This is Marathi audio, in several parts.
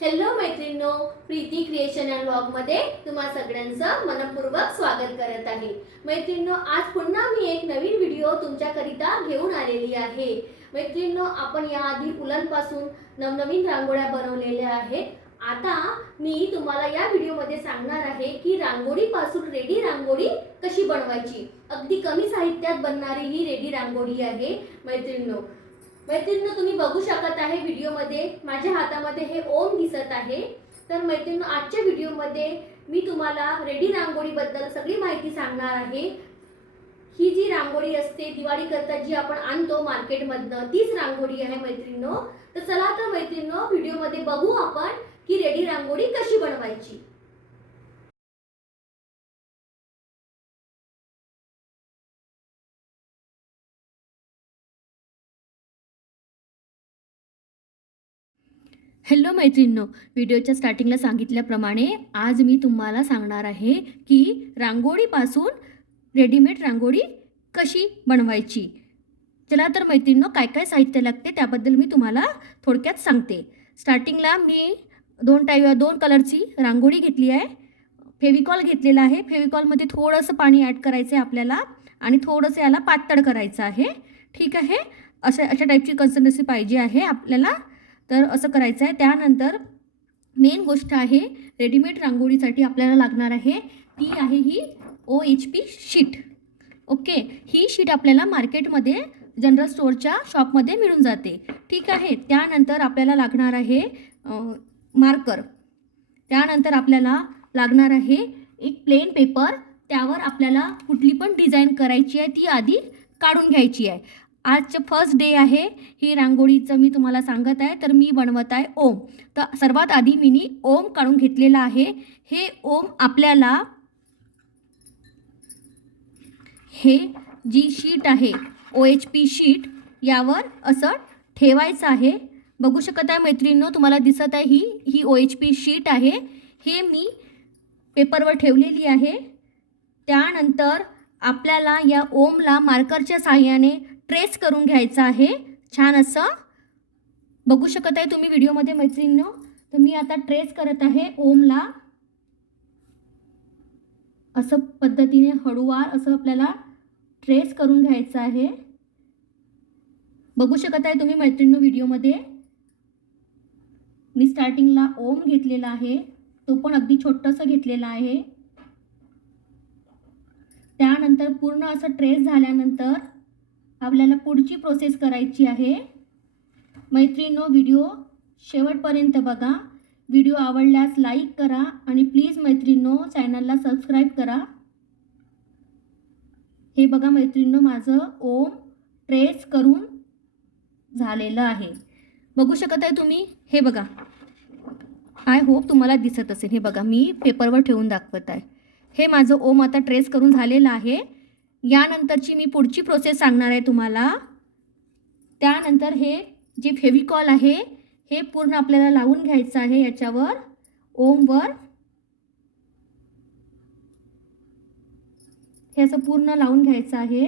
हॅलो मैत्रिणींनो. प्रीती क्रिएशन अँड ब्लॉगमध्ये तुम्हा सगळ्यांचं मनपूर्वक स्वागत करत आहे. मैत्रिणींनो आज पुन्हा मी एक नवीन व्हिडिओ तुमच्याकरिता घेऊन आलेली आहे. मैत्रिणींनो आपण याआधी फुलांपासून नवनवीन रांगोळ्या बनवलेल्या आहेत. आता मी तुम्हाला या व्हिडिओमध्ये सांगणार आहे की रांगोळीपासून रेडी रांगोळी कशी बनवायची. अगदी कमी साहित्यात बनणारी ही रेडी रांगोळी आहे मैत्रिणींनो. मैत्रिणीनं तुम्ही बघू शकत आहे व्हिडिओमध्ये. माझ्या हातामध्ये हे ओम दिसत आहे. तर मैत्रिणी आजच्या व्हिडिओमध्ये मी तुम्हाला रेडी रांगोळीबद्दल सगळी माहिती सांगणार आहे. ही जी रांगोळी असते दिवाळी करता जी आपण आणतो मार्केटमधनं तीच रांगोळी आहे मैत्रिणीनो तर चला तर मैत्रिणीनो व्हिडिओमध्ये बघू आपण की रेडी रांगोळी कशी बनवायची. हॅलो मैत्रिणींनो व्हिडिओच्या स्टार्टिंगला सांगितल्याप्रमाणे आज मी तुम्हाला सांगणार आहे की रांगोळीपासून रेडीमेड रांगोळी कशी बनवायची? चला तर मैत्रिणींनो काय काय साहित्य लागते त्याबद्दल मी तुम्हाला थोडक्यात सांगते. स्टार्टिंगला मी दोन टाई दोन कलरची रांगोळी घेतली आहे. फेविकॉल घेतलेला आहे. फेविकॉलमध्ये थोडंसं पाणी ॲड करायचं आहे आपल्याला आणि थोडंसं याला पातळ करायचं आहे. ठीक आहे? अशा अशा टाईपची कन्सिस्टन्सी पाहिजे आहे आपल्याला. तर असं करायचं आहे त्यानंतर मेन गोष्ट आहे रेडीमेड रांगोळीसाठी आपल्याला लागणार आहे ती आहे ही O H P sheet okay ही शीट आपल्याला मार्केटमध्ये जनरल स्टोअरच्या शॉपमध्ये मिळून जाते. ठीक आहे? त्यानंतर आपल्याला लागणार आहे मार्कर त्यानंतर आपल्याला लागणार आहे एक प्लेन पेपर त्यावर आपल्याला कुठली पण डिझाईन करायची आहे ती आधी काढून घ्यायची आहे. आजचं फर्स्ट डे आहे. ही रांगोळीचं मी तुम्हाला सांगत आहे तर मी बनवत आहे ओम. तर सर्वात आधी मी ओम काढून घेतलेला आहे. हे ओम आपल्याला हे जी शीट आहे ओ एच पी शीट यावर असं ठेवायचं आहे. बघू शकत आहे मैत्रिणींनो तुम्हाला दिसत आहे ही ही ओ एच पी शीट आहे. हे मी पेपरवर ठेवलेली आहे. त्यानंतर आपल्याला या ओमला मार्करच्या साहाय्याने ट्रेस करून घ्यायचं आहे. छान असं. बघू शकत आहे तुम्ही व्हिडिओमध्ये मैत्रिणींनो. तर मी आता ट्रेस करत आहे ओमला. असं पद्धतीने हळूवार असं आपल्याला ट्रेस करून घ्यायचं आहे. बघू शकत आहे तुम्ही मैत्रिणींनो व्हिडिओमध्ये. मी स्टार्टिंगला ओम घेतलेला आहे. तो पण अगदी छोटंसं घेतलेला आहे. त्यानंतर पूर्ण असं ट्रेस झाल्यानंतर आपल्याला पुढची प्रोसेस करायची आहे. मैत्रिणींनो व्हिडिओ शेवटपर्यंत बघा. व्हिडिओ आवडल्यास लाईक करा आणि प्लीज मैत्रिणीनो चॅनलला सबस्क्राईब करा. हे बघा मैत्रिणींनो माझं ओम ट्रेस करून झालेलं आहे. बघू शकत आहे तुम्ही? हे बघा. आय होप तुम्हाला दिसत असेल. हे बघा मी पेपरवर ठेवून दाखवत आहे. हे माझं ओम आता ट्रेस करून झालेलं आहे. यानंतरची मी पुढची प्रोसेस सांगणार आहे तुम्हाला. त्यानंतर हे जे फेविकॉल आहे हे पूर्ण आपल्याला लावून घ्यायचं आहे याच्यावर. ओमवर हे असं पूर्ण लावून घ्यायचं आहे.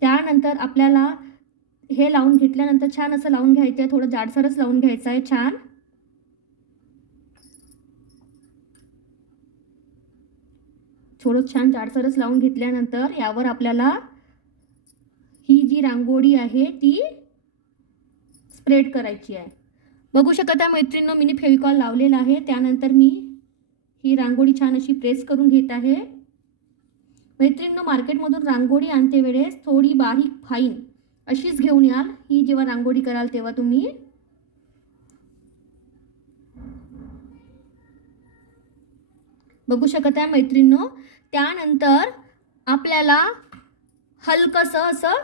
त्यानंतर आपल्याला हे लावून घेतल्यानंतर छान असं लावून घ्यायचं आहे थोडं जाडसरच लावून घ्यायचं आहे छान. थोडं छान जाडसरच लावून घेतल्यानंतर यावर आपल्याला ही जी रांगोळी आहे ती स्प्रेड करायची आहे. बघू शकत आहे मैत्रिणीनं मी फेविकॉल लावलेला आहे. त्यानंतर मी ही रांगोळी छान अशी प्रेस करून घेत आहे. मैत्रिणीनं मार्केटमधून रांगोळी आणते वेळेस थोडी बारीक फाईन अशीच घेऊन याल. ही जेव्हा रांगोळी कराल तेव्हा तुम्ही बघू शकत आहे मैत्रिणींनो. त्यानंतर आपल्याला हलकंसं असं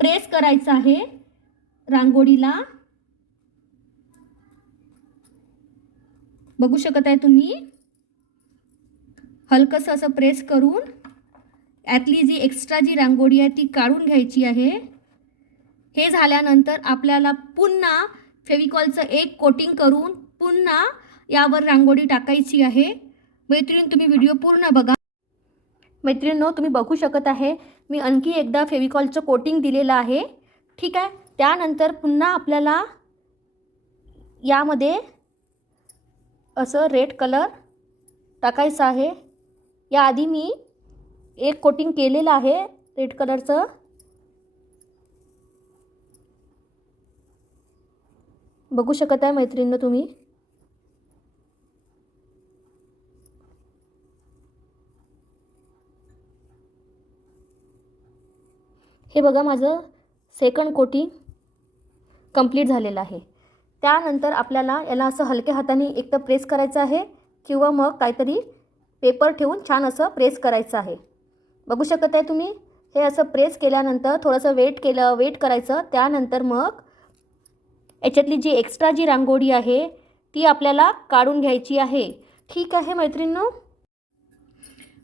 प्रेस करायचं आहे रांगोळीला. बघू शकत आहे तुम्ही? हलकंसं असं प्रेस करून यातली जी एक्स्ट्रा जी रांगोळी आहे ती काढून घ्यायची आहे. हे झाल्यानंतर आपल्याला पुन्हा फेविकॉलचं एक कोटिंग करून पुन्हा यावर रांगोळी टाकायची आहे. मैत्रीण तुम्ही व्हिडिओ पूर्ण बघा. मैत्रिणींनो तुम्ही बघू शकत आहे मी आणखी एकदा फेविकॉलचं कोटिंग दिलेलं आहे. ठीक आहे त्यानंतर पुन्हा आपल्याला यामध्ये असं रेड कलर टाकायचं आहे. याआधी मी एक कोटिंग केलेलं आहे रेड कलरचं. बघू शकत आहे मैत्रिणींनो तुम्ही. हे बघा माझं सेकंड कोटी कंप्लीट झालेलं आहे. त्यानंतर आपल्याला याला असं हलक्या हाताने एक तर प्रेस करायचं आहे किंवा मग काहीतरी पेपर ठेवून छान असं प्रेस करायचं आहे. बघू शकत आहे तुम्ही? हे असं प्रेस केल्यानंतर थोडंसं वेट केलं वेट करायचं. त्यानंतर मग याच्यातली जी एक्स्ट्रा जी रांगोळी आहे ती आपल्याला काढून घ्यायची आहे. ठीक आहे मैत्रिणींनो?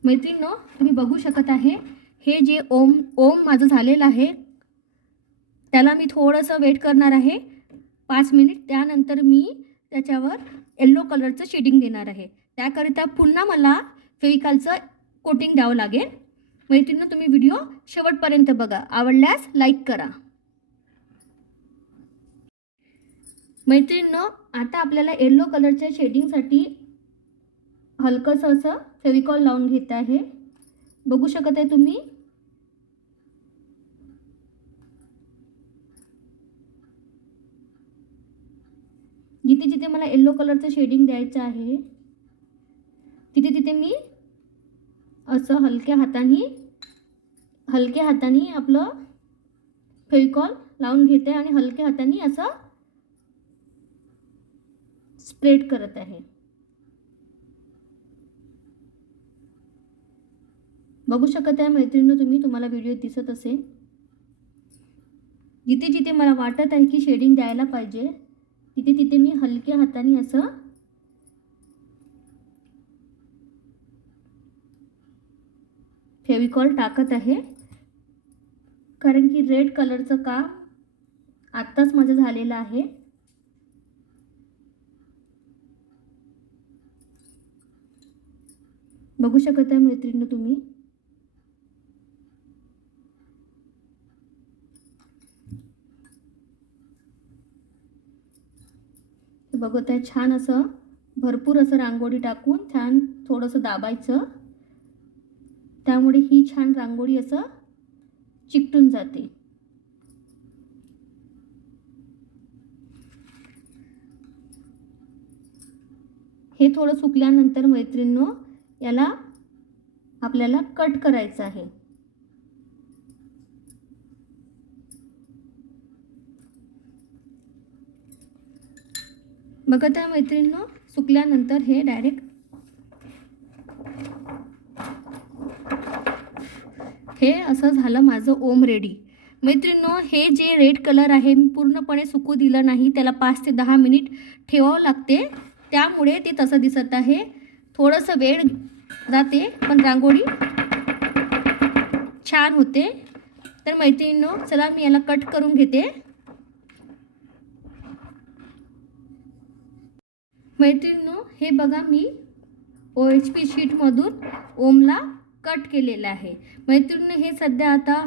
मैत्रिणींनो तुम्ही बघू शकत आहे हे जे ओम ओम माझं झालेलं आहे त्याला मी थोडंसं वेट करणार आहे. पाच मिनिट त्यानंतर मी त्याच्यावर येल्लो कलरचं शेडिंग देणार आहे. त्याकरिता पुन्हा मला फेविकॉलचं कोटिंग द्यावं लागेल. मैत्रिणीनं तुम्ही व्हिडिओ शेवटपर्यंत बघा. आवडल्यास लाईक करा. मैत्रिणीनं आता आपल्याला येल्लो कलरच्या शेडिंगसाठी हलकंसं असं फेविकॉल लावून घेत आहे. बघू शकत आहे तुम्ही? जिथे जिथे मला येल्लो कलरचं शेडिंग द्यायचं आहे तिथे तिथे मी असं हलक्या हाताने हलक्या हाताने आपलं फेविकॉल लावून घेते आणि हलक्या हाताने असं स्प्रेड करत आहे. बघू शकत आहे मैत्रिणीनं तुम्ही तुम्हाला व्हिडिओ दिसत असेल. जिथे जिथे मला वाटत आहे की शेडिंग द्यायला पाहिजे तिथे तिथे मी हलक्या हाताने असं फेविकॉल टाकत आहे. कारण की रेड कलरचं काम आत्ताच माझं झालेलं आहे. बघू शकत आहे मैत्रिणी तुम्ही हे बघत आहे छान असं भरपूर असं रांगोळी टाकून छान थोडंसं दाबायचं. त्यामुळे ही छान रांगोळी असं चिकटून जाते. हे थोडं सुकल्यानंतर मैत्रिणींनो याला आपल्याला कट करायचं आहे. बघत आहे मैत्रिणींनो सुकल्यानंतर हे डायरेक्ट हे असं झालं माझं ओम रेडी. मैत्रिणींनो हे जे रेड कलर आहे मी पूर्णपणे सुकू दिलं नाही त्याला पाच ते दहा मिनिट ठेवावं लागते. त्यामुळे ते तसं दिसत आहे. थोडंसं वेळ जाते पण रांगोळी छान होते. तर मैत्रिणींनो चला मी याला कट करून घेते. मैत्रिणींनो हे बघा मी ओ एच पी शीटमधून ओमला कट केलेलं आहे. मैत्रिणींनो हे सध्या आता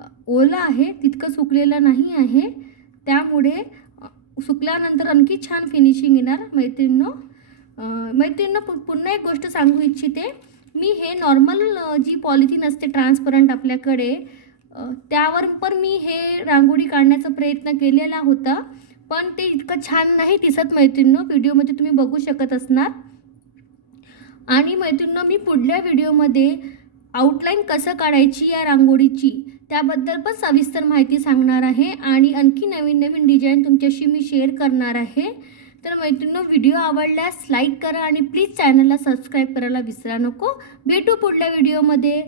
ओला ओलं आहे तितकं सुकलेलं नाही आहे. त्यामुळे सुकल्यानंतर आणखी छान फिनिशिंग येणार मैत्रिणींनो. मैत्रिणींनो पु पुन्हा एक गोष्ट सांगू इच्छिते. मी हे नॉर्मल जी पॉलिथिन असते ट्रान्सपरंट आपल्याकडे त्यावर पण मी हे रांगोळी काढण्याचा प्रयत्न केलेला होता. पण ते इतकं छान नाही दिसत मैत्रिणीनं. व्हिडिओमध्ये तुम्ही बघू शकत असणार. आणि मैत्रिणीनं मी पुढल्या व्हिडिओमध्ये आउटलाईन कसं काढायची या रांगोळीची त्याबद्दल पण सविस्तर माहिती सांगणार आहे. आणि आणखी नवीन नवीन डिझाईन तुमच्याशी मी शेअर करणार आहे. तर मैत्रिणींनो व्हिडिओ आवडल्यास लाईक करा आणि प्लीज चॅनलला सबस्क्राईब करायला विसरा नको. भेटू पुढल्या व्हिडिओमध्ये.